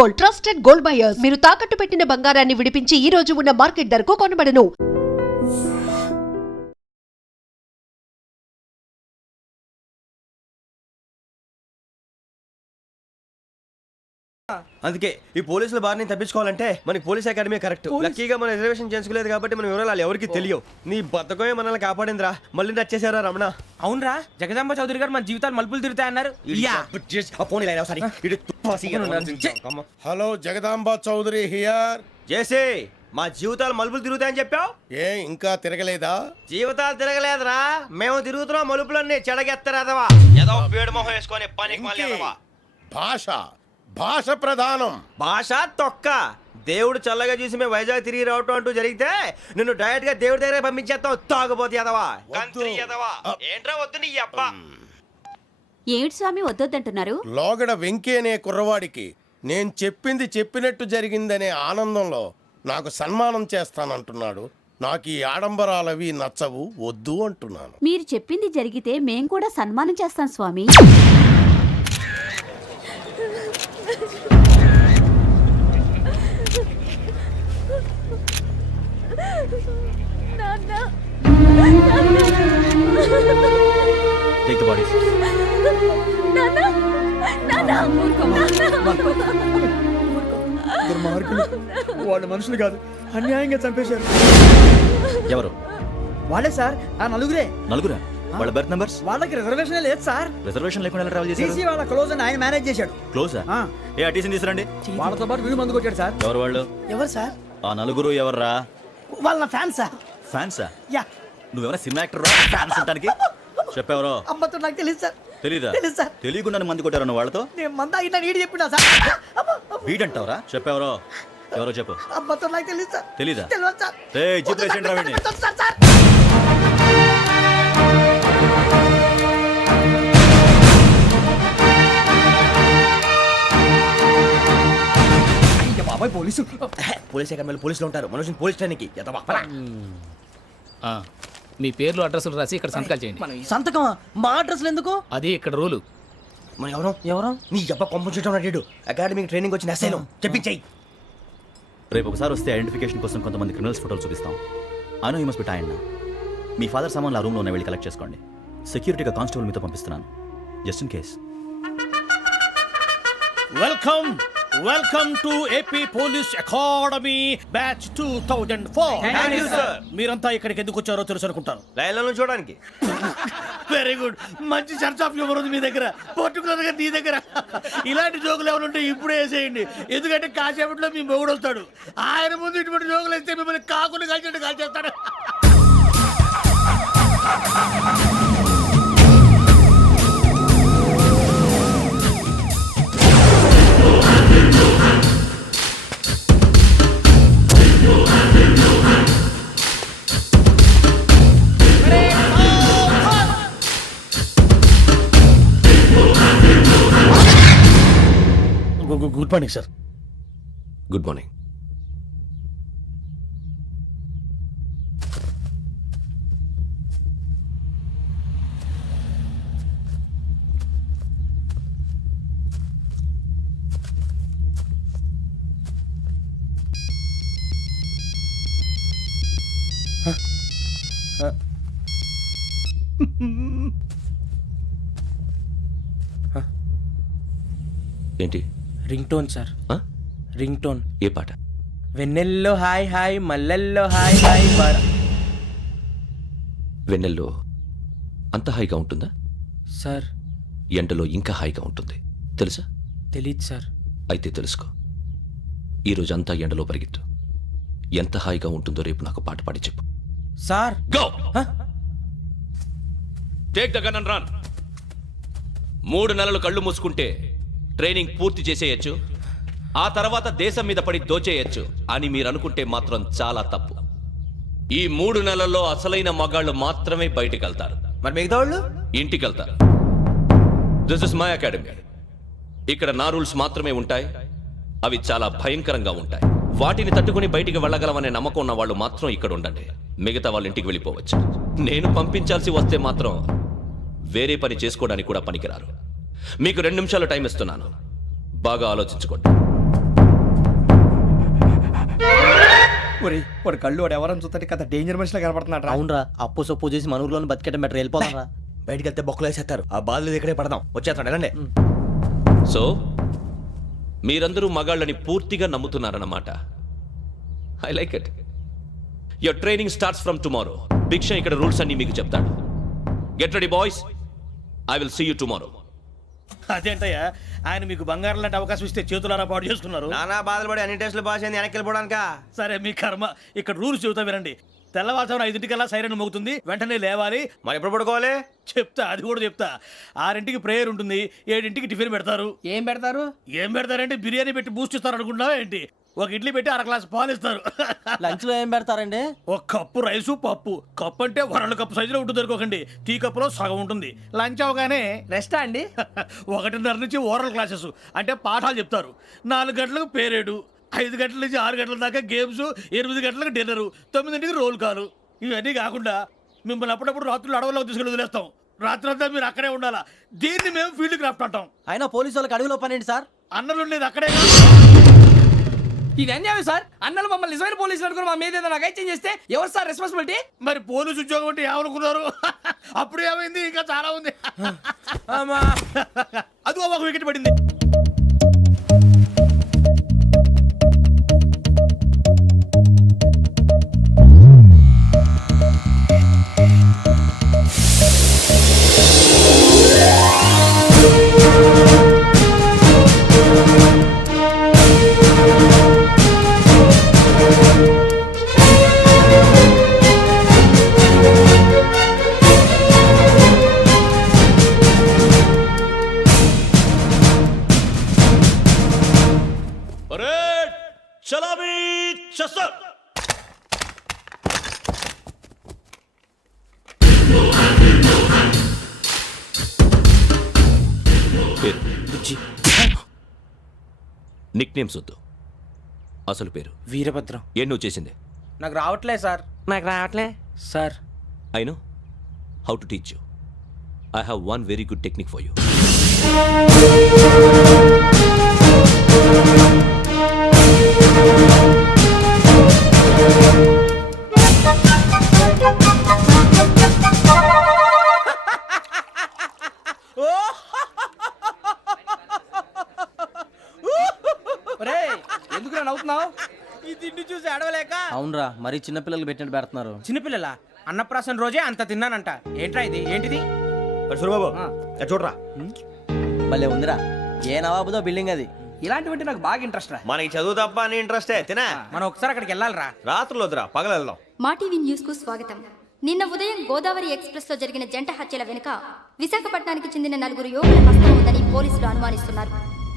Gold, trusted gold buyers. మీరు తాకట్టు పెట్టిన బంగారాన్ని విడిపించి ఈ రోజు ఉన్న మార్కెట్ ధరకు కొనబడను. అందుకే ఈ పోలీసుల బారిని తప్పించుకోవాలంటే మనకి పోలీస్ అకాడమీ కరెక్ట్. లక్కీగా మనం రిజర్వేషన్ చేసుకోలేదు కాబట్టి మన వివరాలు ఎవరికి తెలియవు. నీ బతకమే మనల్ని కాపాడిందిరా. మళ్ళీ నచ్చేసారా రమణ? అవునరా, జగదాంబ చౌదరి గారు మన జీవితాలు మలుపులు తిరుగుతాయన్నారు. Hello, Jagadamba Chowdary here. చేసే మా జీవితాలు మలుపులు తిరుగుతాయని చెప్పావు. ఇంకా తిరగలేదా? జీవితాలు తిరగలేదురా, మేము తిరుగుతున్నాం మలుపులన్నీ. చెడగెత్తరాదవా ఏదో పేడు మొహం వేసుకొని పనికి. భాష ప్రధానం. భాష తొక్క. దేవుడు చల్లగా చూసి మేము వైజాగ్ తిరిగి రావటం అంటూ జరిగితే నిన్ను డైరెక్ట్ గా దేవుడి దగ్గర పంపించేస్తావు. తాగబోతు ఎదవా, గంత్రి ఎదవా. ఏంట్రా వద్దు నీ అబ్బా. ఏమిటి స్వామి వద్దంటున్నారు? లోగడ వెంకీ అనే కుర్రవాడికి నేను చెప్పింది చెప్పినట్టు జరిగిందనే ఆనందంలో నాకు సన్మానం చేస్తానంటున్నాడు. నాకు ఈ ఆడంబరాలవి నచ్చవు, వద్దు అంటున్నాను. మీరు చెప్పింది జరిగితే మేం కూడా సన్మానం చేస్తాం స్వామి. Take the bodies. వాళ్ళు మనుషులు కాదు, అన్యాయంగా చంపేశారు. ఎవరు? వాళ్ళే సార్, ఆ నలుగురే. నలుగురా? వాళ్ళ బర్త్ నంబర్స్? వాళ్ళకి రిజర్వేషన్ లేదు సార్. రిజర్వేషన్ లేకుండా ఎలా ట్రావెల్ చేశారు? టీసీ వాళ్ళ క్లోజ్ అని ఆయన మేనేజ్ చేశాడు. క్లోజా? ఏ ఆ టీసీని తీసుకురండి. వాళ్ళతో పాటు వీడు మందు కొట్టాడు సార్. ఎవరు వాళ్ళు? ఎవరు సార్? ఆ నలుగురు ఎవర్రా? వాళ్ళ ఫ్యాన్స్ సార్. ఫ్యాన్సా? యా. నువ్వెవరా సినిమా యాక్టర్ రా ఫ్యాన్స్ అంటానికి? చెప్పేవరో? అమ్మతో నాకు తెలియదు సార్. తెలీదా? తెలుసు సార్. తెలియకుండా మంది కొట్టారన్న వాళ్ళతో? నేను మంద అయినా నీడు చెప్పినా సార్. వీడంటావరా? చెప్పేవరో? ఎవరో చెప్పు. అమ్మతో నాకు తెలియదు సార్. తెలీదా? తెలియదు సార్. జీప్ రేషన్ రావండి. బాబాయ్ పోలీసు. పోలీస్ అకాడమీలో పోలీసులు ఉంటారు. మనుషులు పోలీస్ ట్రైనింగ్ మీ పేర్లు అడ్రస్లు రాసి ఇక్కడ సంతకాలు చేయండి. సంతకం? మా అడ్రస్లు ఎందుకు? అది ఇక్కడ రూలు. మనం ఎవరు నీ అబ్బా పంపించడం అడిగాడు. అకాడమిక్ ట్రైనింగ్ వచ్చిన అసైలం చెప్పించాయి. రేపు ఒకసారి వస్తే ఐడెంటిఫికేషన్ కోసం కొంతమంది క్రిమినల్స్ ఫోటోలు చూపిస్తాం. I know you must be tired now. Me father సామాన్లు ఆ రూమ్లో ఉన్న వెళ్ళి కలెక్ట్ చేసుకోండి. సెక్యూరిటీగా కానిస్టేబుల్ మీతో పంపిస్తున్నాను, just in case. Welcome to AP police academy batch 2004. మీరంతా ఇక్కడికి ఎందుకు వచ్చారో తెలుసు అనుకుంటాను. లైన్లను చూడడానికి. వెరీ గుడ్, మంచి సెన్స్ ఆఫ్ హ్యూమర్ ఉంది మీ దగ్గర, పర్టికులర్ గా నీ దగ్గర. ఇలాంటి జోకులు ఏమైనా ఉంటే ఇప్పుడే వేసేయండి, ఎందుకంటే కాసేపట్లో మీ మొగుడు వస్తాడు. ఆయన ముందు ఇటువంటి జోకులు వేస్తే మిమ్మల్ని కాకులు కాల్చేట్టు కాల్చేస్తాడు. Good morning sir. Good morning. ఏంటి? Ring tone sir. Ring tone. ఏ పాట? వెన్నెల్లో హాయ్ హాయ్, మల్లెల్లో హాయ్ హాయ్. వెన్నెల్లో అంత హాయిగా ఉంటుందా సార్? ఎండలో ఇంకా హాయిగా ఉంటుంది తెలుసా? తెలీదు సార్. అయితే తెలుసుకో. ఈరోజు అంతా ఎండలో పరిగెత్తు. ఎంత హాయిగా ఉంటుందో రేపు నాకు పాట పాడి చెప్పు. Sir go. Take the gun and run. 3 నెలలు కళ్ళు మూసుకుంటే ట్రైనింగ్ పూర్తి చేసేయచ్చు, ఆ తర్వాత దేశం మీద పడి దోచేయచ్చు అని మీరు అనుకుంటే మాత్రం చాలా తప్పు. ఈ 3 నెలల్లో అసలైన మగాళ్ళు మాత్రమే బయటికి వెళ్తారు. మరి మిగతా వాళ్ళు ఇంటికి వెళ్తారు. This is my academy. ఇక్కడ నా రూల్స్ మాత్రమే ఉంటాయి. అవి చాలా భయంకరంగా ఉంటాయి. వాటిని తట్టుకుని బయటికి వెళ్ళగలమనే నమ్మకం ఉన్న వాళ్ళు మాత్రం ఇక్కడ ఉండండి. మిగతా వాళ్ళు ఇంటికి వెళ్ళిపోవచ్చు. నేను పంపించాల్సి వస్తే మాత్రం వేరే పని చేసుకోవడానికి కూడా పనికిరారు. మీకు 2 నిమిషాలు టైం ఇస్తున్నాను, బాగా ఆలోచించుకోండి. ఒరేయ్ వాడు కళ్ళు వాడు ఎవరని చూస్తే కదా డేంజర్ మనిషిలో కనపడుతున్నాడు రా. అవునరా అప్పు సొప్పు చేసి మన ఊర్లో బతికేటం బెటర్ వెళ్ళిపోతారా బయటికి వెళ్తే బొక్కలు వేసేస్తారు ఆ బాధలు ఇక్కడే పడదాం వచ్చేస్తాడు వెళ్ళండి సో మీరందరూ మగాళ్ళని పూర్తిగా నమ్ముతున్నారన్నమాట. I like it. Your training starts from tomorrow. Bhiksha ఇక్కడ రూల్స్ అన్ని మీకు చెప్తాడు. Get ready boys, I will see you tomorrow. అదేంటయ్యా ఆయన మీకు బంగారం లాంటి అవకాశం ఇస్తే చేతులారా పాటు చేసుకున్నారు. నానా బాధలు పడి అన్ని టెస్టులు పాస్ అయింది వెనక్కి వెళ్ళిపోవడానికా? సరే మీ కర్మ. ఇక్కడ రూల్స్ చెబుతా వినండి. తెల్లవారుజామున 5 సైరన్ మోగుతుంది, వెంటనే లేవాలి. మరి ఎప్పుడు పడుకోవాలి? చెప్తా, అది కూడా చెప్తా. 6 ప్రేయర్ ఉంటుంది, 7 టిఫిన్ పెడతారు. ఏం పెడతారు? ఏం పెడతారంటే బిర్యానీ పెట్టి బూస్ట్ ఇస్తారు అనుకుంటున్నావా ఏంటి? ఒక ఇడ్లీ పెట్టి 1 గ్లాస్ పాలు ఇస్తారు. లంచ్ లో ఏం పెడతారండి? ఒక కప్పు రైసు పప్పు. కప్పు అంటే 1 కప్పు సైజులో ఉంటుంది అనుకోకండి. టీ కప్పులో సగం ఉంటుంది. లంచ్ అవగానే రెస్టా అండి? 1:30 నుంచి ఓరల్ క్లాసెస్ అంటే పాఠాలు చెప్తారు. 4 గంటలకు పేరేడు, 5 గంటల నుంచి 6 గంటల దాకా గేమ్స్, 8 గంటలకు డిన్నరు, 9ంటికి రోల్ కాలు. ఇవన్నీ కాకుండా మిమ్మల్ని అప్పుడప్పుడు రాత్రులు అడవుల్లో తీసుకెళ్ళి వదిలేస్తాం. రాత్రంతా మీరు అక్కడే ఉండాలా. దీన్ని మేము ఫీల్డ్ క్రాఫ్ట్ అంటాం. అయినా పోలీసు వాళ్ళకి అడవిలో పని ఏంటి సార్? అన్నలు ఉండేది అక్కడే. ఇది అన్యాయం సార్. అన్నలు మమ్మల్ని నిజమైన పోలీసులు అనుకుని మా మీద ఏదైనా చేంజ్ చేస్తే ఎవరు సార్ రెస్పాన్సిబిలిటీ? మరి పోలీసు ఉద్యోగం అంటే ఏమనుకున్నారు? అప్పుడు ఏమైంది, ఇంకా చాలా ఉంది. అది ఒక వికెట్ పడింది. పరేడ్ చలామీ చసర్. పేరు నిక్ నేమ్స్ వద్దు, అసలు పేరు. వీరభద్రం. ఏం నువ్వు చేసింది? నాకు రావట్లే సార్. నాకు రావట్లే sir. I know how to teach you. I have one very good technique for you. ఎందుకు నవ్వుతున్నావు? ఈ తిండి చూసి అడవలేక. అవునరా, మరీ చిన్నపిల్లలు పెట్టినట్టు పెడుతున్నారు. చిన్నపిల్లల అన్నప్రాసన రోజే అంత తిన్నానంట. ఏంట్రా ఇది? ఏంటిది? సూరిబాబు చూడరా, భలే ఉందిరా. ఏ నవాబుదో బిల్డింగ్ అది. ఇలాంటివంటే నాకు బాగా ఇంట్రెస్ట్ రా. మనకి చదువు తప్ప అని ఇంట్రెస్టే. తినా మనం ఒకసారి అక్కడికి వెళ్ళాలిరా. రాత్రులు వద్దురా, పగలు వెళ్దాం. మా టీవీ న్యూస్ కు స్వాగతం. నిన్న ఉదయం గోదావరి ఎక్స్ప్రెస్ లో జరిగిన జంట హత్యల వెనుక విశాఖపట్నానికి చెందిన 4 యువకుల హస్తం ఉందని పోలీసులు అనుమానిస్తున్నారు.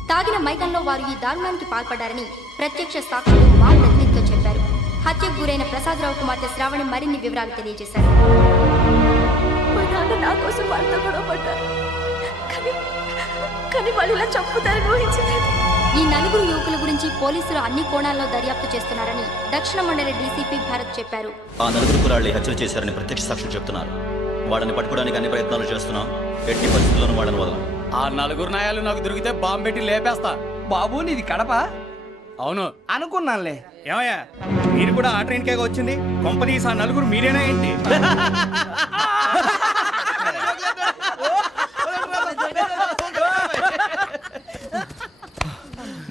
తాగిన మైకంలో వారు ఈ దారుణానికి పాల్పడ్డారని ప్రత్యక్ష సాక్షులు మా ప్రతినిధితో చెప్పారు. హత్యకు గురైన ప్రసాదరావు కుమార్తె శ్రావణి మరిన్ని వివరాలు తెలియజేశారు. మా నాన్న నా కోసం వాళ్ళతో గొడవ పడ్డారు, కానీ వాళ్ళు ఇలా చంపుతారని ఊహించలేదు. ఈ 4 యువకుల గురించి పోలీసులు అన్ని కోణాల్లో దర్యాప్తు చేస్తున్నారని దక్షిణ మండలి డీసీపీ భరత్ చెప్పారు. ఆ 4 కుర్రాళ్ళు హత్యలు చేశారని ప్రత్యక్ష సాక్షులు చెప్తున్నారు. వాళ్ళని పట్టుకోవడానికి అన్ని ప్రయత్నాలు చేస్తున్నాం. ఎట్టి పరిస్థితుల్లోనూ వాళ్ళని వదలం. ఆ 4 నాయాలు నాకు దొరికితే బాంబు పెట్టి లేపేస్తా. బాబు నీది కడప? అవును అనుకున్నానులే. ఏమయ్యా మీరు కూడా ఆ ట్రైన్ కేగా వచ్చింది? కొంపదీసి ఆ 4 మీరేనా ఏంటి?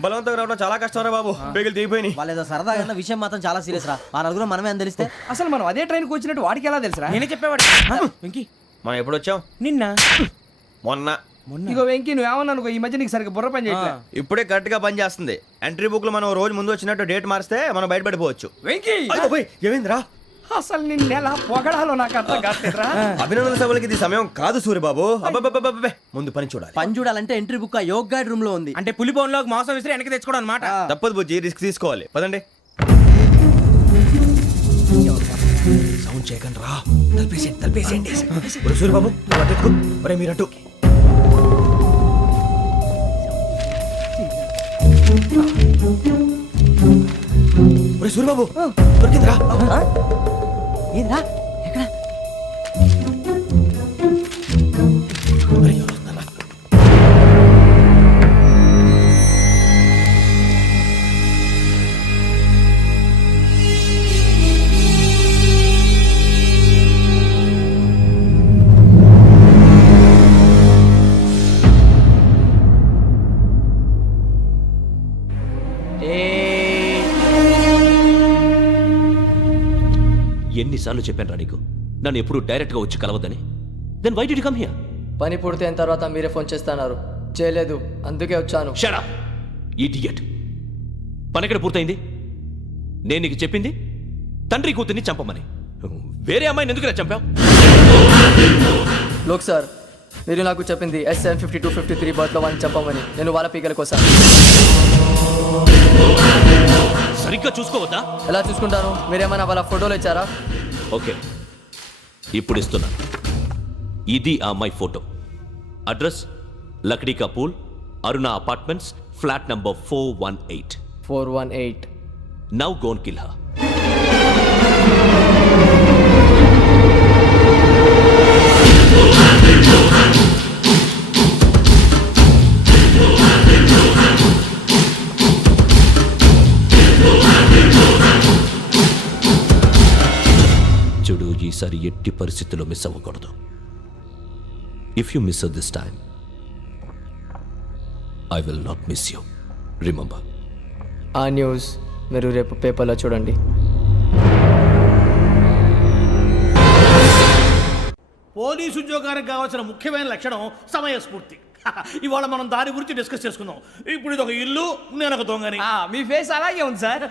బలవంతంగా రావడం చాలా కష్టం రా బాబు. పేగులు దిగిపోయినాయి. వాళ్ళేదో సరదాగా విషయం మాత్రం చాలా సీరియస్ రా. ఆ నలుగురు మనమే అని తెలిస్తే అసలు మనం అదే ట్రైన్కి వచ్చినట్టు వాడికి ఎలా తెలుసురా? నేనే చెప్పేవాడు. వెంకీ మనం ఎప్పుడు వచ్చాం? నిన్న మొన్న. ఇగో వెంకీ నువ్వేమన్నా అనుకో, ఈ మధ్య నీకు సరిగ్గా బుర్ర పని చేయట్లే. ఇప్పుడే కరెక్ట్ గా పని చేస్తుంది. ఎంట్రీ బుక్ లో మనం రోజు ముందు వచ్చినట్టు డేట్ మారిస్తే మనం బయటపడిపోవచ్చు. వెంకీ ఏమైందిరా? అసలు నిన్న ఎలా పొగడాలో నాకు అర్థం కాట్లేదురా. అభినందన సభలకి ఇది సమయం కాదు సూరిబాబు. అబ్బబ్బబ్బబ్బబ్బే, ముందు పని చూడాలి. పని చూడాలంటే ఎంట్రీ బుక్ ఆ యోగ్ గైడ్ రూమ్ లో ఉంది. అంటే పులి బోన్లోకి మాంసం విసిరి వెనక్కి తెచ్చుకోవడం అనమాట. తప్పదు బుజ్జి, రిస్క్ తీసుకోవాలి. పదండి. సౌండ్ చేయకండి రా. తలపేసేయండి. సూరిబాబు ఒరే మీరట్టు. ఒరే సూరిబాబు దొరికిందిరా. ఏంద్రా ఎక్కడ? ఒరే, ఎవరు వస్తున్నారా? ఎన్నిసార్లు చెప్పాను రా నీకు నన్ను ఎప్పుడు డైరెక్ట్గా వచ్చి కలవద్దని? Then why did you come here? పని పూర్తయిన తర్వాత మీరే ఫోన్ చేస్తున్నారు. చేయలేదు, అందుకే వచ్చాను. Shut up idiot. పని ఎక్కడ పూర్తయింది? నేను నీకు చెప్పింది తండ్రి కూతుర్ని చంపమని. వేరే అమ్మాయిని ఎందుకు చంపావు? లోక్ సార్, మీరు నాకు చెప్పింది SN5253 బర్త్లో వాళ్ళని చంపమని. నేను వాళ్ళ పీకల కోసం. సరిగ్గా చూసుకోవద్దా? ఎలా చూసుకుంటాను? మీరేమైనా వాళ్ళ ఫోటోలు ఇచ్చారా? ఓకే, ఇప్పుడు ఇస్తున్నాను. ఇది ఆ అమ్మాయి ఫోటో. అడ్రస్ లక్డీ కా pool, Aruna apartments, flat number 418. 418. Now go and kill her. చూడు, ఈసారి ఎట్టి పరిస్థితుల్లో మిస్ అవ్వకూడదు. If you miss this time I will not miss you. Remember. ఆ న్యూస్ మీరు రేపు పేపర్లో చూడండి. పోలీసు ఉద్యోగానికి కావాల్సిన ముఖ్యమైన లక్షణం సమయస్ఫూర్తి. ఇవాళ మనం దాని గురించి డిస్కస్ చేసుకుందాం. ఇప్పుడు ఇది ఒక ఇల్లు, నేను ఒక దొంగని. మీ ఫేస్ అలాగే ఉంది సార్.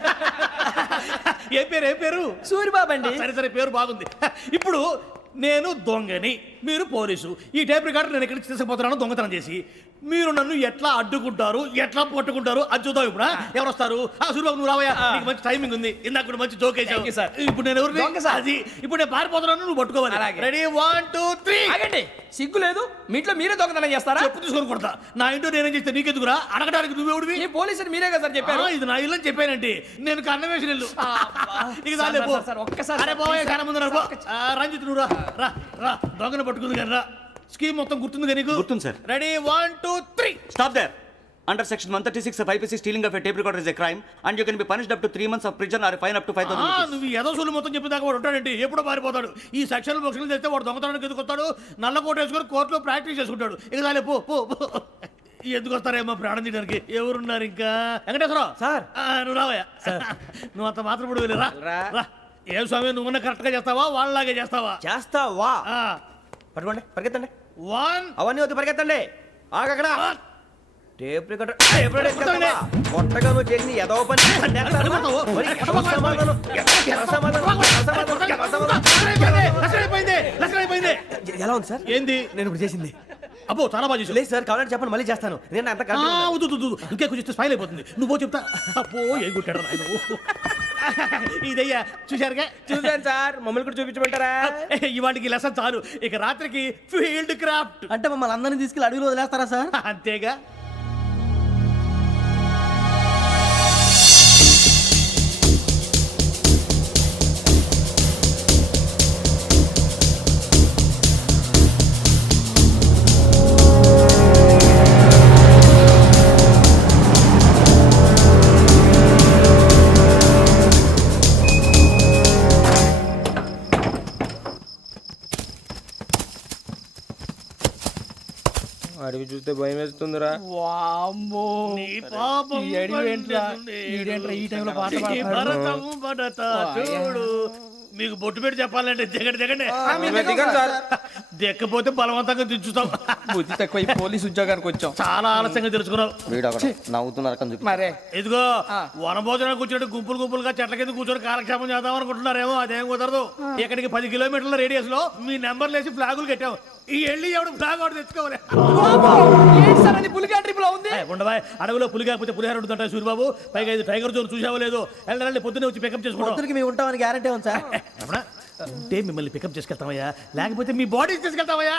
ఏ పేరు? సూరిబాబు అండి. సరే పేరు బాగుంది. ఇప్పుడు నేను దొంగని, మీరు పోలీసు. ఈ టైప్ రికార్డు నేను ఎక్కడికి తీసుకుపోతున్నాను దొంగతనం చేసి. మీరు నన్ను ఎట్లా అడ్డుకుంటారు, ఎట్లా పట్టుకుంటారు అది చూద్దాం. ఇప్పుడు ఎవరు వస్తారు? సూరిబాబు నువ్వు రావయ్యా, నీకు మంచి టైమింగ్ ఉంది. ఇందాక కూడా మంచి జోక్ వేసావు సార్. ఇప్పుడు నేను ఎవరు? అది ఇప్పుడు నేను పారిపోతున్నాను, నువ్వు పట్టుకోవాలి. రెడీ 1 2 3. ఆగండి, సిగ్గు లేదు? మీ ఇంట్లో మీరే దొంగతనం చేస్తారా? చెప్పు తీసుకొని కొడతా. నా ఇంట్లో నేనేం చేస్తే నీకెందుకురా? అడగడానికి నువ్వెవడివి? ఈ పోలీసులు మీరే కదా సార్ చెప్పారు. ఇది నా ఇల్లు అని చెప్పానంటే నేను కన్నం వేసిన ఇల్లు. ఇక చాలే పో. అరే పోయే కన్నం ముందు రంజిత్ నువ్వు రా దొంగను పట్టుకుంది కానీ రా. స్కీమ్ మొత్తం గుర్తుంది కానీ నీకు? గుర్తుంది sir. Ready 1 2 3. Stop there. Under section 136 of IPC, stealing of a tape recorder is a crime and you can be punished up to 3 months of prison or a fine up to 5,000 rupees. నువ్వు ఏదో సూలు మొత్తం చెప్పేదాకా వాడు ఉంటాడండి, ఎప్పుడో పారిపోతాడు. ఈ section బుక్స్లు తెస్తే వాడు దొంగతనానికి ఎందుకు వస్తాడు? నల్ల కోట వేసుకొని కోర్టులో ప్రాక్టీస్ చేసుకుంటాడు. ఇక చాలే పో. ఎందుకు వస్తారేమో ప్రాణం తీయడానికి. ఎవరున్నారు ఇంకా? వెంకటేశ్వరరావు సార్, నువ్వు రావయ్యా. నువ్వు అంత మాత్రం ఇప్పుడు వెళ్ళి రా. ఏం స్వామి, నువ్వున్న కరెక్ట్ గా చేస్తావా వాళ్ళలాగే చేస్తావా? చేస్తావా? పట్టుకోండి, పరిగెత్తండి. 1 అవన్నీ వద్దు, పరిగెత్తండి. ఆగక్కడ టేప్ రికార్డర్ కొత్తగా నువ్వు చేసిన ఏదో పని. ఎలా ఉంది సార్? ఏంది నేను ఇప్పుడు చేసింది? అబ్బో చాలా బాగా చేసావు. లేదు సార్, కావాలంటే చెప్పండి, మళ్ళీ చేస్తాను. నేను అంత ఇంకే కొంచెం స్మైల్ అయిపోతుంది. నువ్వు చెప్తా. అబ్బో ఏ గుట్టాడు నాయన. ఇదయ్యా చూశారుగా? చూసాను సార్, మమ్మల్ని కూడా చూపించమంటారా? ఇవాటికి లెసన్ చాలు. ఇక రాత్రికి ఫీల్డ్ క్రాఫ్ట్. అంటే మమ్మల్ని అందరినీ తీసుకెళ్ళి అడవిలో వదిలేస్తారా సార్? అంతేగా. అడవి చూస్తే భయం వేస్తుందిరా. నీ పాపం ఈ టైంలో పాట భరతం భరత చూడు. మీకు బొట్టు పెట్టి చెప్పాలంటే దిగండి. దిక్కపోతే బలవంతంగా దించుతాం. బుద్ధి తక్కువ పోలీసు ఉద్యోగానికి వచ్చాం. చాలా ఆలస్యంగా తెలుసుకున్నావు. మరే ఇదిగో వనభోజనానికి కూర్చోండి, గుంపులుగా చెట్ల కింద కూర్చొని కాలక్షేపం చేద్దాం అనుకుంటున్నారేమో. అదేం కుదరదు. ఇక్కడికి 10 కిలోమీటర్ల రేడియస్ లో మీ నెంబర్లు వేసి ఫ్లాగులు కట్టాం. ఈ వెళ్ళి ఎవడు ఫ్లాగ్ ఆర్డర్ తెచ్చుకోవాలి. ఉండవా, అడవిలో పులి కాకపోతే పులిహార ఉంటుంట సూరిబాబు. పైగా ఇది టైగర్ జోన్ చూసావో లేదో. వెళ్ళండి, పొద్దున్నే వచ్చి పికప్ చేసుకుంటాం. మేము ఉంటామని గ్యారంటీ ఉంది సార్. ఉంటే మిమ్మల్ని పికప్ చేసుకెళ్తామయ్యా, లేకపోతే మీ బాడీ తీసుకెళ్తామయ్యా.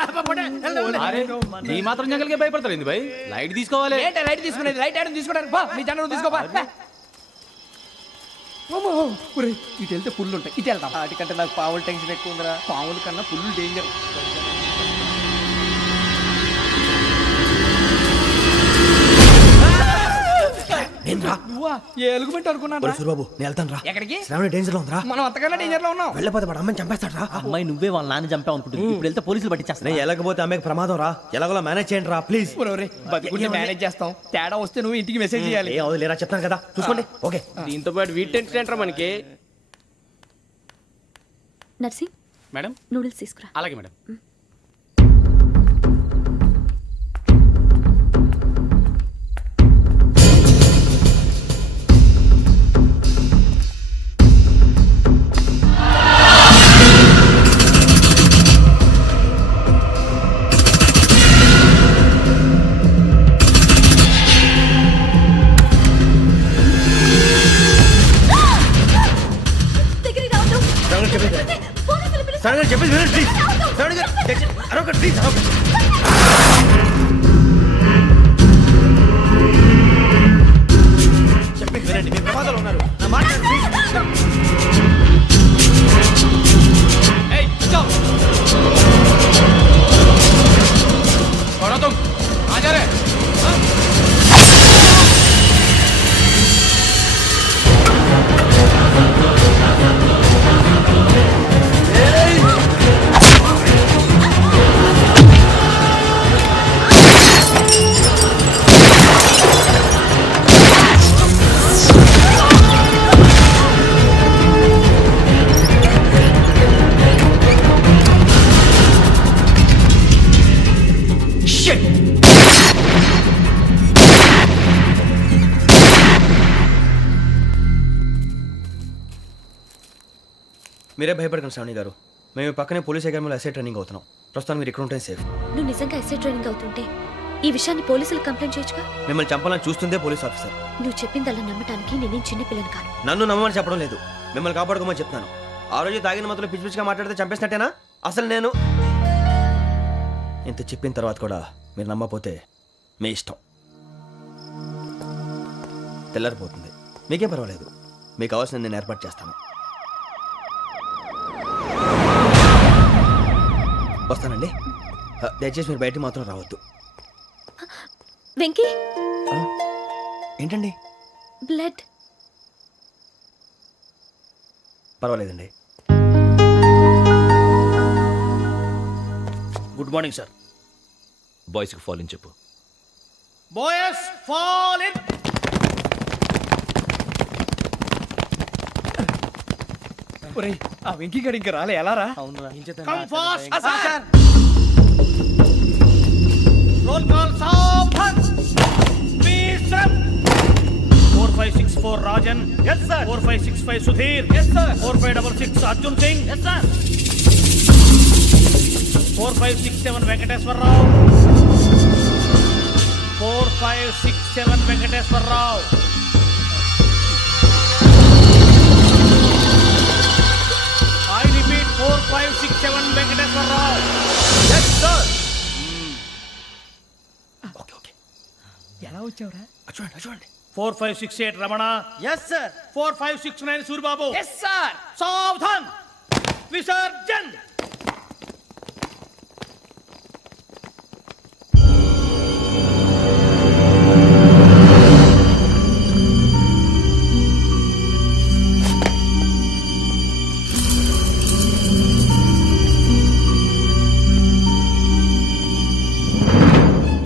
ఈ మాత్రం జంగల్కే భయపడతారు భయ్. లైట్ తీసుకోవాలి. లైట్ తీసుకునేది లైట్ ఆడని తీసుకోవడానికి మీ జంగల్ తీసుకోపా. ఇటు వెళ్తే పుల్లు ఉంటాయి, ఇటు వెళ్తాం. వాటికంటే నాకు పావులు టెన్షన్ ఎక్కువ ఉందిరా. పాముల కన్నా పుల్లు డేంజర్. నువ్వా ఏ ఎలుగుబెట్టి అనుకున్నాను సూరిబాబు నేను వెళ్తాను రా. ఎక్కడికి శ్రావణి డేంజర్ లో ఉందిరా. మనం అంతకన్నా డేంజర్ లో ఉన్నాం. వెళ్ళపోతే వాడు అమ్మని చంపేస్తాడు రా. అమ్మాయి నువ్వే వాళ్ళ నాన్న చంపావు అనుకుంటుంది ఇప్పుడు వెళ్తే పోలీసులు పట్టించేస్తా నేను ఎలాగపోతే అమ్మకి ప్రమాదం రా. ఎలాగోలా మేనేజ్ చేయండి రా ప్లీజ్. బతుకుంటే మేనేజ్ చేస్తాం. తేడా వస్తే నువ్వు ఇంటికి మెసేజ్ చేయాలి. ఏ అవలేరా చెప్తాను కదా చూసుకోండి. ఓకే దీంతో పాటు వీటి టెన్షన్ ఏంట్రా మనకి. నర్సింగ్ మేడం నూడిల్స్ తీసుకురా. అలాగే మేడం. దగ్గరికి రావద్దు. పోలీసులు పిలుస్తారు. శ్రావణి గారు చెప్పేది వినండి ప్లీజ్. శ్రావణి గారు అరొకటి ప్లీజ్ అరొకటి. చెప్పేది వినండి మీరు ప్రమాదాలు ఉన్నారు. నా మాట వినండి, ప్లీజ్. ఏయ్ चुप छोड़ो तुम आ जा रहे हाँ? మీరే భయపడకండి శ్రావణి గారు. మేము పక్కనే పోలీస్ అకాడమీలో ఎస్ఐ ట్రైనింగ్ అవుతున్నాం. ప్రస్తుతం మీరు ఇక్కడ ఉంటే సేఫ్. నువ్వు నిజంగా ఎస్ఐ ట్రైనింగ్ అవుతుంటే ఈ విషయాన్ని పోలీసులకు కంప్లైంట్ చేయొచ్చుగా. మిమ్మల్ని చంపాలని చూస్తుందే పోలీస్ ఆఫీసర్. నువ్వు చెప్పిందల్లా నమ్మటానికి నేనేం చిన్న పిల్లని కాను. నన్ను నమ్మమని చెప్పడం లేదు, మిమ్మల్ని కాపాడుకోమని చెప్తున్నాను. ఆ రోజు తాగిన మొదలు పిచ్చి పిచ్చిగా మాట్లాడితే చంపేసినట్టేనా? అసలు నేను ఇంత చెప్పిన తర్వాత కూడా మీరు నమ్మపోతే మీ ఇష్టం. తెల్లారిపోతుంది, మీకేం పర్వాలేదు. మీకు కావాల్సిన నేను ఏర్పాటు చేస్తాను. వస్తానండి. దయచేసి మీరు బయటికి మాత్రం రావద్దు. వెంకీ ఏంటండి? బ్లడ్. పర్వాలేదండి. Good morning sir. బాయ్స్కి ఫాల్ ఇన్ చెప్పు. Boys fall in. ఒరేయ్ ఆ వెంకీ గడి ఇంకా రాలే ఎలా రా? Come fast sir. Roll call సావధాన్. విశ్రమ్. 4564 Rajan. yes sir. 4565 Sudheer. yes sir. 4566 Arjun Singh. yes sir. 4567 Venkateswararao. 4567 Venkateswararao. I repeat 4567 Venkateswararao. yes sir. Okay okay ఎలా వచ్చావురా? చూడండి చూడండి. 4568 Ramana. yes sir. 4569 Suribabu. yes sir. సావధాన్. Visarjan.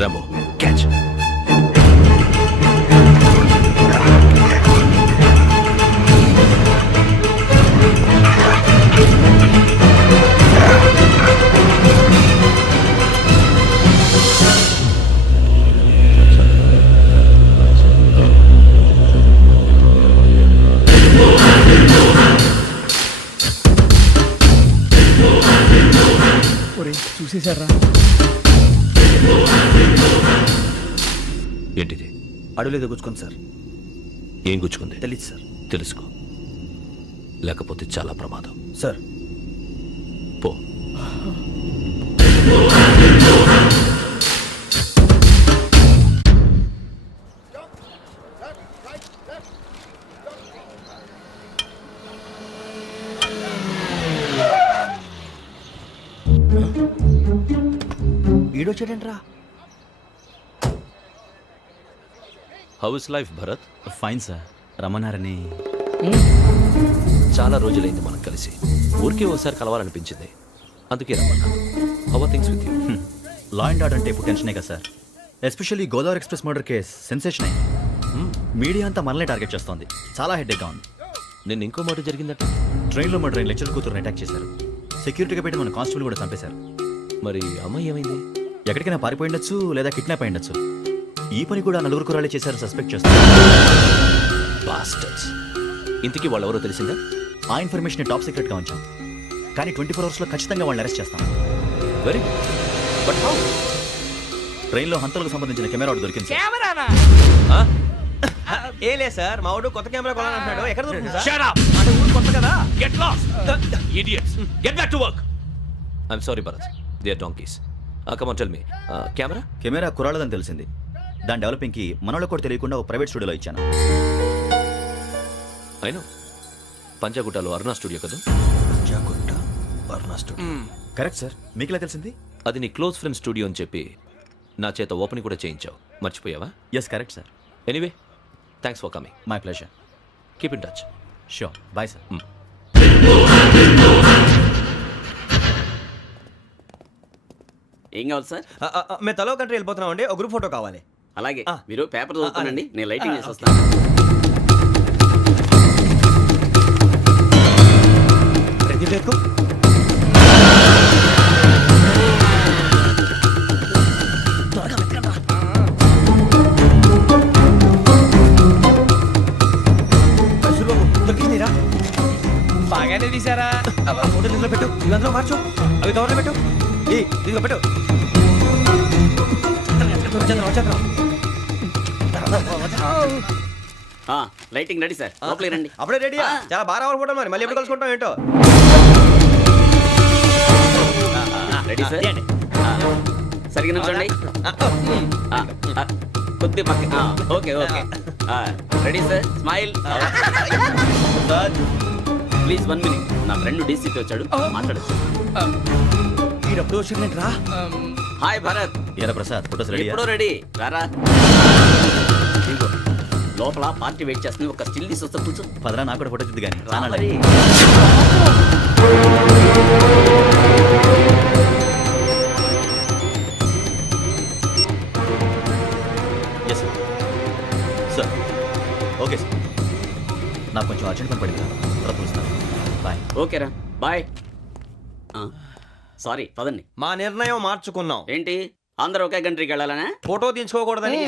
Rambo catch. ఒరేయ్ చూసేశారా? ఏంటిది? అడవిలో గుచ్చుకుంది సార్. ఏం గుచ్చుకుంది? తెలీదు సార్. తెలుసుకో, లేకపోతే చాలా ప్రమాదం. సార్ పో. ఈడొచ్చాడంట్రా. How is life Bharat? Fine sir. రమ్మన్నారని. చాలా రోజులైంది మనం కలిసి. ఊరికే ఒకసారి కలవాలనిపించింది, అందుకే రమ్మన్నా. How are things with you? Law and order అంటే ఇప్పుడు టెన్షనే కదా సార్. Especially Godavari express murder case sensation అయింది. మీడియా అంతా మనల్ని టార్గెట్ చేస్తోంది. చాలా హెడ్ఏక్గా ఉంది. నిన్న ఇంకో మాట జరిగిందట. ట్రైన్లో మా ట్రైన్ లెక్చర్ కూతురుని అటాక్ చేశారు. సెక్యూరిటీగా పెట్టి మన కానిస్టేబుల్ కూడా చంపేశారు. మరి అమ్మాయి ఏమైంది? ఎక్కడికైనా పారిపోయిండొచ్చు లేదా కిడ్నాప్ అయ్యిండొచ్చు. ఈ పని కూడా 4 కుర్రాళ్ళే చేశారు సస్పెక్ట్ చేస్తారు. బాస్టర్స్. ఇంతకీ వాళ్ళెవరో తెలిసిందా? ఆ ఇన్ఫర్మేషన్ టాప్ సీక్రెట్గా ఉంచాం, కానీ 24 అవర్స్లో ఖచ్చితంగా వాళ్ళని అరెస్ట్ చేస్తాం. Very good. But how? ట్రైన్లో హంతలకు సంబంధించిన కెమెరా ఒకటి దొరికింది సార్. కెమెరానా? ఏ లే సార్, మా వాడు కొత్త కెమెరా కొనాలంటున్నాడు. ఎక్కడ దొరుకుతుంది సార్? Shut up! అంటే ఊరు కొత్త కదా. Get lost! Idiots! Get back to work! I'm sorry, Bharat. They are donkeys. Come on, tell me. Camera? Camera కుర్రాళ్ళదని తెలిసింది. దాని డెవలపింగ్కి మనలో కూడా తెలియకుండా ఒక ప్రైవేట్ స్టూడియోలో ఇచ్చాను. I know. పంజాగుట్టలో అరుణా స్టూడియో కదా? పంజాగుట్ట వర్ణ స్టూడియో. Correct sir. మీకు ఇలా తెలిసింది? అది నీ క్లోజ్ ఫ్రెండ్ స్టూడియో అని చెప్పి నా చేత ఓపెనింగ్ కూడా చేయించావు. మర్చిపోయావా? Yes correct sir. Anyway, thanks for coming. My pleasure. Keep in touch. Sure. Bye sir. ఏం కావాలి సార్? మేము తలో కంట్రీ వెళ్ళిపోతున్నాం అండి. ఒక గ్రూప్ ఫోటో కావాలి. అలాగే, ఆ. మీరు పేపర్ చదువుతానండి, నేను లైటింగ్ చేసి ఓకే. వస్తాను. ప్రదీప్ ఎక్కు. దొరికిందిరా. బాగానే తీసారా? ఫోటోలు ఇందులో పెట్టు, ఇవందులో మార్చు, అవి కవర్లో పెట్టు. ఇదిగో పెట్టు. లైటింగ్ రెడీ సార్, లోపలికి రండి. అప్పుడే రెడీ? చాలా బాగా రావాలి ఫోటో. మరి మళ్ళీ ఎప్పుడు కలుసుకుంటాం ఏంటో. Ready sir. సరిగ్గా నిల్చోండి. కొద్ది పక్క. Okay okay. Ready sir. Smile. Please 1 minute. నా ఫ్రెండ్ డీసీతో వచ్చాడు, మాట్లాడచ్చు. ఎప్పుడు వచ్చిందంటరా? హాయ్ భరత్. ఏరా ప్రసాద్, ఫోటోస్ రెడీ? ఎప్పుడో రెడీ. రారా. ఇదిగో, లోపల పార్టీ వెయిట్ చేస్తుంది. ఒక స్టిల్ తీసి వస్తా, కూర్చో. పదరా, నాకు కూడా ఫోటో చూద్దు కానీ. రా మరి. Yes sir. Sir okay sir. నాకు కొంచెం అర్జెంట్ పని పడింది, తర్వాత చూస్తాను. బాయ్. ఓకేరా, బాయ్. సారీ, పదండి. మా నిర్ణయం మార్చుకున్నాం. ఏంటి, అందరూ ఒకే కంట్రీకి వెళ్ళాలనే? ఫోటో తీసుకోకూడదని.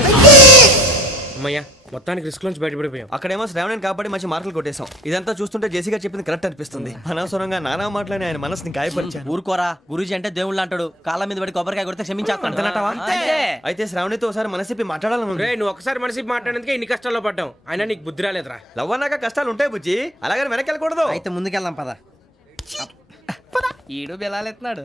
అమ్మయ్యా, మొత్తానికి రిస్క్ నుంచి బయటపడిపోయాం. అక్కడేమో శ్రావణిని కాబట్టి మంచి మార్కులు కొట్టేశాం. ఇదంతా చూస్తుంటే జేసీగా చెప్పింది కరెక్ట్ అనిపిస్తుంది. అనవసరంగా నానా మాటలని ఆయన మనసుని గాయపరిచాను. ఊరుకోరా, గురూజీ అంటే దేవుళ్ళు అంటాడు. కాళ్ళ మీద పడి కొబ్బరికాయ కొడితే క్షమించేస్తాను. అయితే శ్రావణితో ఒకసారి మనసిప్పి మాట్లాడాలను. రే, నువ్వు ఒకసారి మనిషి మాట్లాడేందుకే ఇన్ని కష్టాల్లో పడ్డాం. అయినా నీకు బుద్ధి రాలేదురా. లవ్ అన్నాక కష్టాలు ఉంటాయి బుజ్జి, అలాగని వెనక్కి వెళ్ళకూడదు. అయితే ముందుకెళ్దాం పద. ఈడు బెలాలెత్తున్నాడు.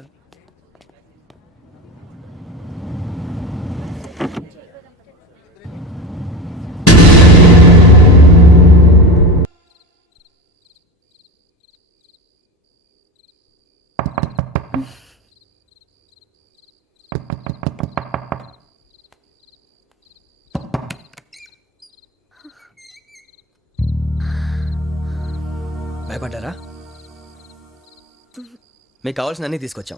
భయపడ్డారా? మీకు కావాల్సిన అన్ని తీసుకొచ్చాం.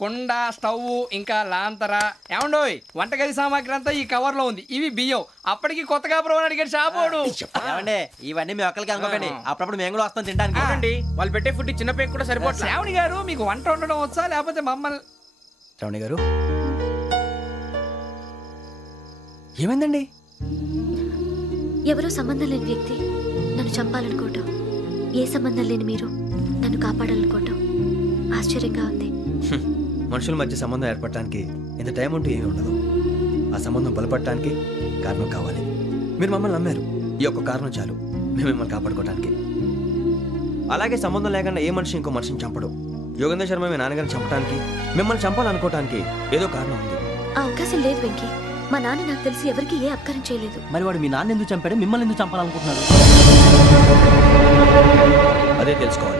కుండ, స్టవ్, ఇంకా లాంతర. ఏమండోయ్, వంటగది సామాగ్రి అంతా ఈ కవర్ లో ఉంది. ఇవి బియ్యం. అప్పటికి కొత్తగా బ్రౌన్ అడిగాడు షాపోడు. ఏమండి, ఇవన్నీ మీ ఒక్కరికి అనుకోకండి. అప్పుడప్పుడు మేము కూడా వస్తాం తినడానికి. వాళ్ళు పెట్టే ఫుడ్ చిన్న పేక్ కూడా సరిపోతుంది. శ్రావణి గారు, మీకు వంట వండడం వచ్చా, లేకపోతే మమ్మల్ని? శ్రావణి గారు, ఏమైందండి? ఎవరో సంబంధం లేని వ్యక్తి నన్ను చంపాలనుకోవటం, ఏ సంబంధం లేని మీరు నన్ను కాపాడాలనుకోవటం ఆశ్చర్యంగా ఉంది. మనుషుల మధ్య సంబంధం ఏర్పడటానికి ఇంత టైం ఉంటూ ఏమీ ఉండదు. ఆ సంబంధం బలపడటానికి కారణం కావాలి. మీరు మమ్మల్ని నమ్మారు, ఈ ఒక్క కారణం చాలు మేము మిమ్మల్ని కాపాడుకోవడానికి. అలాగే సంబంధం లేకుండా ఏ మనిషి ఇంకో మనిషిని చంపడు. యోగేంద్ర శర్మ మీ నాన్నగారిని చంపడానికి, మిమ్మల్ని చంపాలనుకోవటానికి ఏదో కారణం ఉంది. ఆ అవకాశం లేదు వెంకీ. మా నాన్న నాకు తెలిసి ఎవరికి ఏ అపకారం చేయలేదు. మరి వాడు మీ నాన్న ఎందుకు చంపాడు, మిమ్మల్ని ఎందుకు చంపాలనుకుంటున్నాడు? అదే తెలుసుకోవాలి.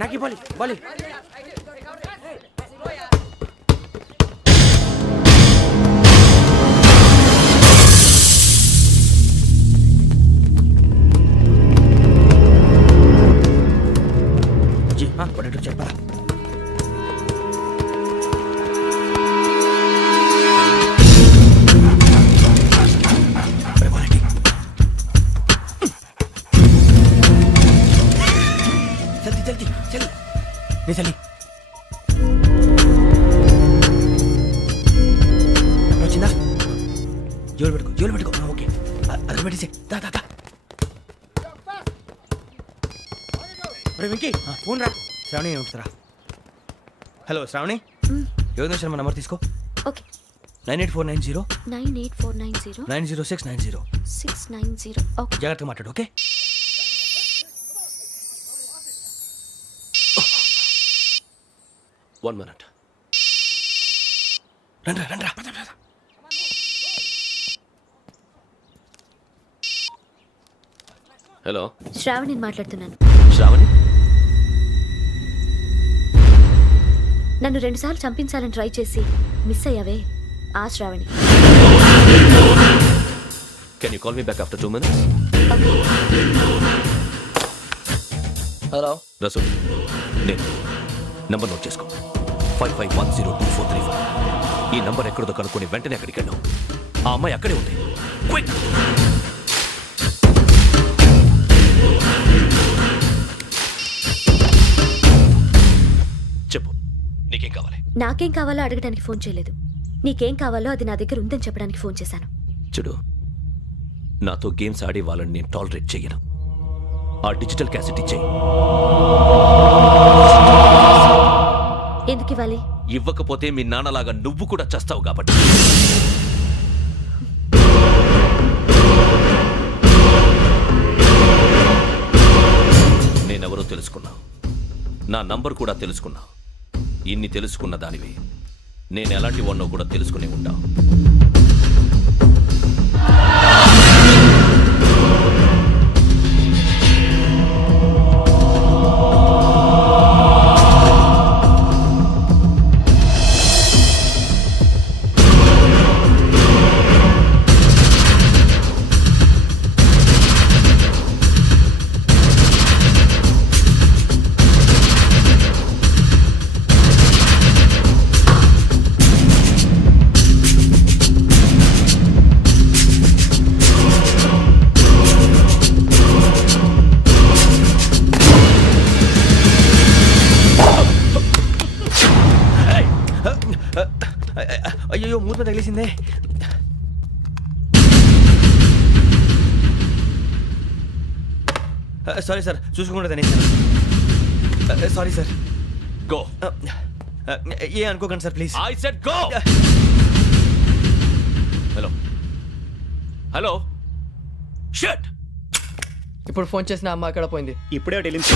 నాకు బాలి బాలి. నీ తల్లి వచ్చిందా? జోలు పెట్టుకో ఓకే. అది పెట్టేసి దా దా దా. వెంకీ ఫోన్ రా. శ్రావణి ఏమిటిరా? హలో శ్రావణి, యోగేంద్ర శర్మ నంబర్ తీసుకో. ఓకే. 98490 98490 90690. 690. ఓకే. జాగ్రత్తగా మాట్లాడు ఓకే. One minute. రండ్రా హలో శ్రావణిని మాట్లాడుతున్నాను. శ్రావణి, నన్ను 2 సార్లు చంపించాలని ట్రై చేసి మిస్ అయ్యావే, ఆ Shravani. Can you call me back after 2 minutes? Hello. Rasool, నేను నంబర్ నోట్ చేసుకో. 55102435. ఈ నంబర్ ఎక్కడదో కనుక్కొని వెంటనే అక్కడికి వెళ్ళాం. ఆ అమ్మాయి అక్కడే ఉంది. క్విక్. చెప్పు, నీకేం కావాలి? నాకేం కావాలో అడగడానికి ఫోన్ చేయలేదు. నీకేం కావాలో అది నా దగ్గర ఉందని చెప్పడానికి ఫోన్ చేశాను. చూడు, నాతో గేమ్స్ ఆడే వాళ్ళని నేను టాలరేట్ చెయ్యను. ఆ డిజిటల్ క్యాసెట్ ఇచ్చేయి. ఎందుకు ఇవ్వాలి? ఇవ్వకపోతే మీ నాన్నలాగా నువ్వు కూడా చస్తావు కాబట్టి. నేనెవరో తెలుసుకున్నావు, నా నంబర్ కూడా తెలుసుకున్నావు. ఇన్ని తెలుసుకున్న దానివి నేను ఎలాంటి వాడినో కూడా తెలుసుకునే ఉంటావు. అయ్యో మూత తగిలేసిందే. సారీ సార్, చూసుకోకుండా తినేసాను. Sorry sir. గో. ఏ అనుకోకండి sir please. I said go. Hello hello. Shut. ఇప్పుడు ఫోన్ చేసిన అమ్మ అక్కడ పోయింది. ఇప్పుడే టెలింగ్.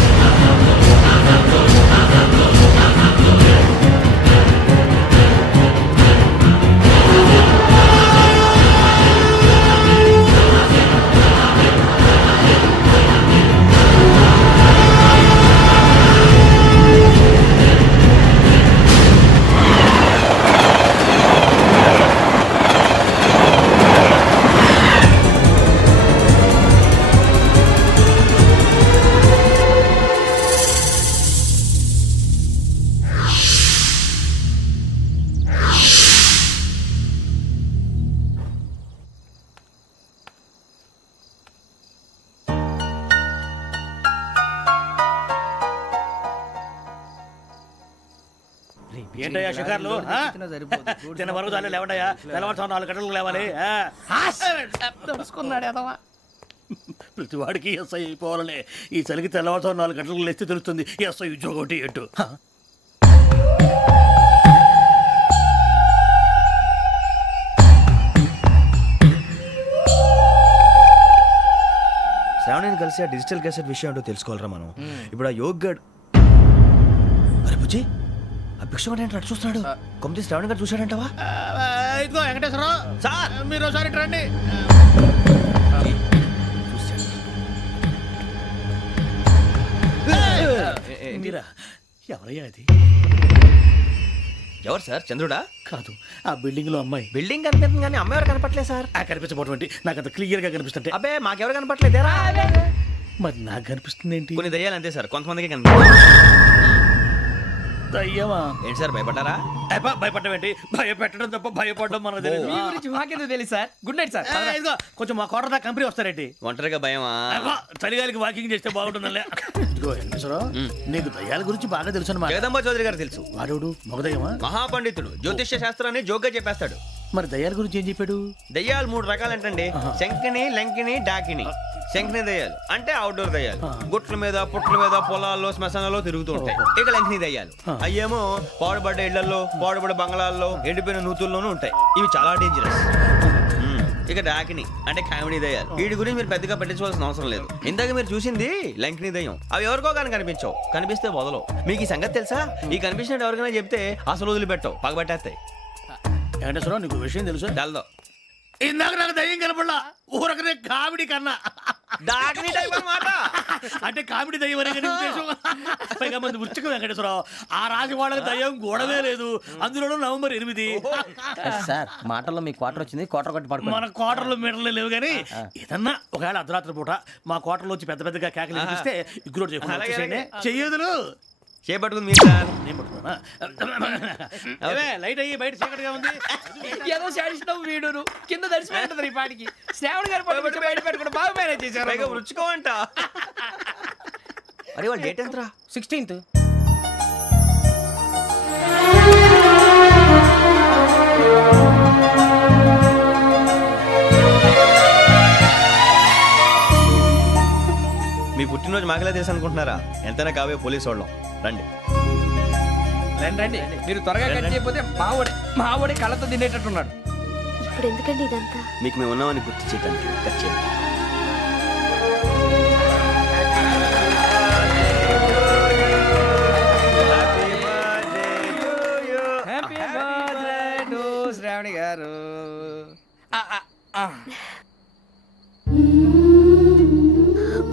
ఏంటయ్యా షికార్లు? తిన వరకు దాన్ని లేవండయ్యా. తెల్లవారుతో 4 గంటలకు లేవాలి. తెలుసుకున్నాడు ఎదవా. ప్రతి వాడికి ఎస్ఐ అయిపోవాలనే. ఈ చలికి తెల్లవారుతో 4 గంటలకు లేస్తే తెలుస్తుంది ఎస్ఐ ఉద్యోగం ఒకటి ఎటు. శ్రావణిని కలిసి ఆ డిజిటల్ క్యాసెట్ విషయం ఏంటో తెలుసుకోవాలరా మనం. ఇప్పుడు ఆ యోగ్ గడ్. అరే బుజ్జి, ఆ భిక్షం ఏంటంటే అటు చూస్తున్నాడు. కొమ్మిది శ్రావణి గారు చూశాడంటావా? ఇదిగో వెంకటేశ్వరరావు సార్, మీరు ఒకసారి రండి. ఎవరయ్యా అది? ఎవరు సార్? చంద్రుడా? కాదు, ఆ బిల్డింగ్ లో అమ్మాయి. బిల్డింగ్ కనిపిస్తుంది కానీ అమ్మాయి ఎవరు కనపట్లేదు సార్. కనిపించబోటువంటి నాకు అంత క్లియర్ గా కనిపిస్తుంటే. అబ్బే మాకెవరు కనపట్లేదేరా? మరి నాకు కనిపిస్తుంది ఏంటి? కొన్ని దయ్యాలు అంతే సార్, కొంతమందికి కనిపిస్తుంది. దయ్యమా? ఏంటి సార్ భయపడ్డారా? భయపడ్డం భయపెట్టడం తప్ప భయపడడం మనకు తెలియదు. మీ గురించి మాకెందుకు తెలుసు సార్. Good night sir. ఇదిగో కొంచెం మా కోట దాకా కంపెనీ వస్తారేంటి? ఒంటరిగా భయమా? చలిగాలికి వాకింగ్ చేస్తే బాగుంటుందిలే. ఇదిగో వెంకటేశ్వరరావు, నీకు దయ్యాల గురించి బాగా తెలుసు అన్నమాట. జగదంబ చౌదరి గారు తెలుసు. వాడోడు మగదయ్యమా? మహాపండితుడు, జ్యోతిష్య శాస్త్రాన్ని జోగ్గా చెప్పేస్తాడు. మరి దయ్యాల గురించి ఏం చెప్పాడు? దయ్యాలు 3 రకాలంటండి. శంకిని, లంకిని, డాకిని. శంకిని దయ్యాలు అంటే అవుట్డోర్ దయ్యాలు, గుట్ల మీద పుట్ల మీద పొలాల్లో శ్మశానాల్లో తిరుగుతూ ఉంటాయి. ఇక లంకిని దయ్యాలు అయ్యేమో పాడుబడ్డ ఇళ్లలో, పాడుబడ్డ బంగ్లాల్లో, ఎండిపోయిన నూతుల్లోనూ ఉంటాయి. ఇవి చాలా డేంజరస్. ఇక డాకిని అంటే కామెడీ దయ్యాలు. వీటి గురించి మీరు పెద్దగా పట్టించుకోవాల్సిన అవసరం లేదు. ఇందాక మీరు చూసింది లంకిని దయ్యం. అవి ఎవరికో కానీ కనిపించవు, కనిపిస్తే వదలవు. మీకు ఈ సంగతి తెలుసా? ఈ కనిపించినట్టు ఎవరికైనా చెప్తే అసలు వదిలిపెట్టవు, పగబట్టేస్తాయి. వెంకటేశ్వరరావు, నీకు విషయం తెలుసు? డల్దో ఇందాక నాకు దయ్యం కనపడలా, ఊరకనే కామెడీ కన్నా. డాకిని టైప్ అన్నమాట. అంటే కామెడీ దయ్యం అనే కదా ఉద్దేశం. పైగా మంది వృచ్చిక వెంకటేశ్వరరావు, ఆ రాజు వాళ్ళకి దయ్యం గోడవే లేదు. అందులోనూ నవంబర్ 8. సార్ మాటల్లో మీ క్వార్టర్ వచ్చింది, క్వార్టర్ కొట్టి పడుకో. మన క్వార్టర్లో మీటర్లు లేవు కానీ ఏదన్నా ఒకవేళ అర్ధరాత్రి పూట మా క్వార్టర్లో వచ్చి పెద్ద పెద్దగా కేకలు వినిపిస్తే ఇగ్గురు చేయకుండా చెయ్యదులు చేపట్టుకుంది మీరు సార్. నేను పట్టుకున్నా. లైట్ అయ్యి బయట చీకటిగా ఉంది. ఏదో శాడిస్తావు వీడును కింద దర్శనం ఈ పాటికి. శ్రావణ్ గారు పట్టుబట్టి బయట పెట్టుకుంటే బాగా మేనేజ్ చేశారు. పైగా రుచుకోవంట. అరే వాళ్ళ డేట్ ఎంతరా? 16th. మీ పుట్టినరోజు మాకలే తెలుసు అనుకుంటున్నారా? ఎంతైనా కావే పోలీసు వాళ్ళం. రండి రండి. మీరు త్వరగా కట్ చేయకపోతే మావోడి కళ్ళతో తినేటట్టున్నాడు. ఇప్పుడు ఎందుకండి ఇదంతా? మీకు మేము ఉన్నామని గుర్తు చేయడానికి కట్ చేయండి. హ్యాపీ బర్త్డే టు శ్రావణి గారు.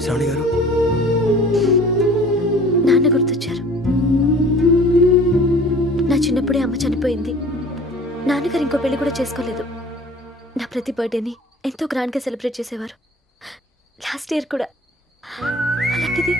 శ్రావణి గారు, నాన్న గుర్తొచ్చారు. నా చిన్నప్పుడే అమ్మ చనిపోయింది. నాన్నగారు ఇంకో పెళ్లి కూడా చేసుకోలేదు. నా ప్రతి బర్త్డేని ఎంతో గ్రాండ్గా సెలబ్రేట్ చేసేవారు. లాస్ట్ ఇయర్ కూడా. అలాంటిది